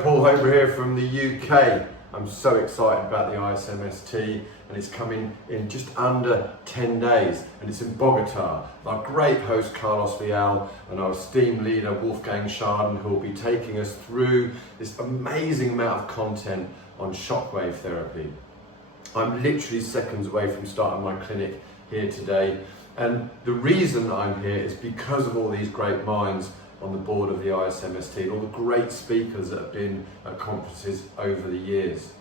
Paul Hober here from the UK. I'm so excited about the ISMST, and it's coming in just under 10 days, and it's in Bogota. Our great host Carlos Vial and our esteemed leader Wolfgang Schaden, who will be taking us through this amazing amount of content on shockwave therapy. I'm literally seconds away from starting my clinic here today, and the reason I'm here is because of all these great minds on the board of the ISMST and all the great speakers that have been at conferences over the years.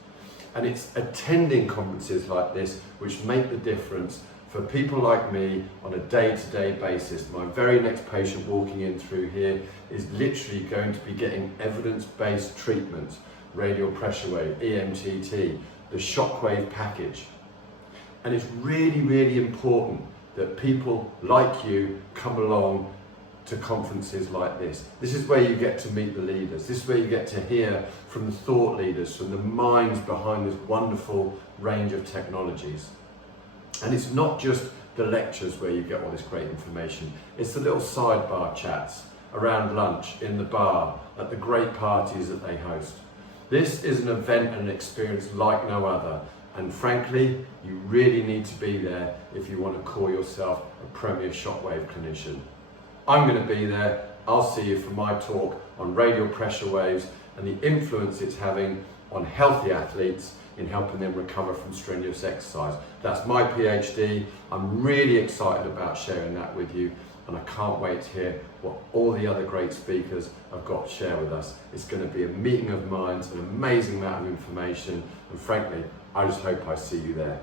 And it's attending conferences like this which make the difference for people like me on a day-to-day basis. My very next patient walking in through here is literally going to be getting evidence-based treatments, radial pressure wave, EMTT, the shockwave package. And it's really, really important that people like you come along to conferences like this. This is where you get to meet the leaders. This is where you get to hear from the thought leaders, from the minds behind this wonderful range of technologies. And it's not just the lectures where you get all this great information. It's the little sidebar chats around lunch, in the bar, at the great parties that they host. This is an event and an experience like no other. And frankly, you really need to be there if you want to call yourself a premier shockwave clinician. I'm going to be there. I'll see you for my talk on radial pressure waves and the influence it's having on healthy athletes in helping them recover from strenuous exercise. That's my PhD. I'm really excited about sharing that with you, and I can't wait to hear what all the other great speakers have got to share with us. It's going to be a meeting of minds, an amazing amount of information, and frankly, I just hope I see you there.